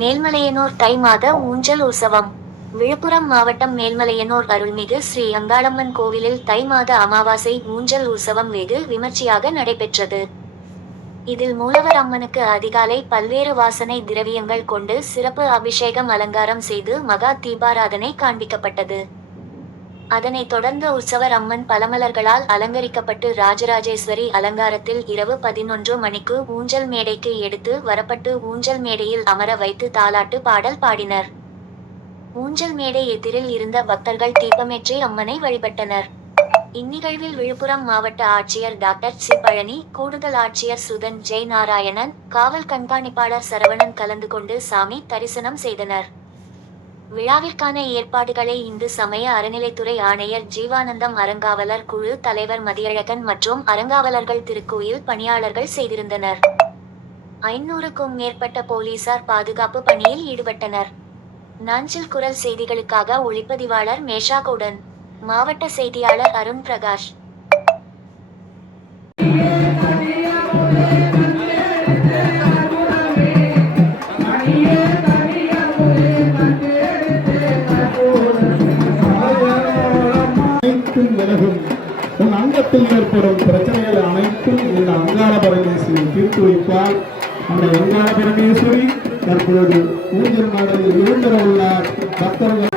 மேல்மலையனூர் தை மாத ஊஞ்சல் உற்சவம். விழுப்புரம் மாவட்டம் மேல்மலையனூர் அருள்மிகு ஸ்ரீ அங்காளம்மன் கோவிலில் தை மாத அமாவாசை ஊஞ்சல் உற்சவம் வெகு விமர்சையாக நடைபெற்றது. இதில் மூலவர் அம்மனுக்கு அதிகாலை பல்வேறு வாசனை திரவியங்கள் கொண்டு சிறப்பு அபிஷேகம் அலங்காரம் செய்து மகா தீபாராதனை காண்பிக்கப்பட்டது. அதனைத் தொடர்ந்து உற்சவர் அம்மன் பலமலர்களால் அலங்கரிக்கப்பட்டு ராஜராஜேஸ்வரி அலங்காரத்தில் இரவு பதினொன்று மணிக்கு ஊஞ்சல் மேடைக்கு எடுத்து வரப்பட்டு ஊஞ்சல் மேடையில் அமர வைத்து தாலாட்டு பாடல் பாடினர். ஊஞ்சல் மேடை எதிரில் இருந்த பக்தர்கள் தீபமேற்றி அம்மனை வழிபட்டனர். இந்நிகழ்வில் விழுப்புரம் மாவட்ட ஆட்சியர் டாக்டர் சி. பழனி கூடுதல் ஆட்சியர் சுதன் ஜெய் நாராயணன் காவல் கண்காணிப்பாளர் சரவணன் கலந்து கொண்டு சாமி தரிசனம் செய்தனர். விழாவிற்கான ஏற்பாடுகளை இந்து சமய அறநிலைத்துறை ஆணையர் ஜீவானந்தம் அறங்காவலர் குழு தலைவர் மதியழகன் மற்றும் அறங்காவலர்கள் திருக்கோயில் பணியாளர்கள் செய்திருந்தனர். ஐநூறுக்கும் மேற்பட்ட போலீசார் பாதுகாப்பு பணியில் ஈடுபட்டனர். நாஞ்சில் குரல் செய்திகளுக்காக ஒளிப்பதிவாளர் மேஷாகவுடன் மாவட்ட செய்தியாளர் அருண் பிரகாஷ் சமூகத்தில் ஏற்படும் பிரச்சனைகள் அனைத்தும் இந்த அங்காள பரமேஸ்வரி தீர்த்து வைப்பார் அந்த அங்காள பரமேஸ்வரி தற்பொழுது ஊஞ்சல் மாடலில் எழுந்திர உள்ள பக்தர்கள்.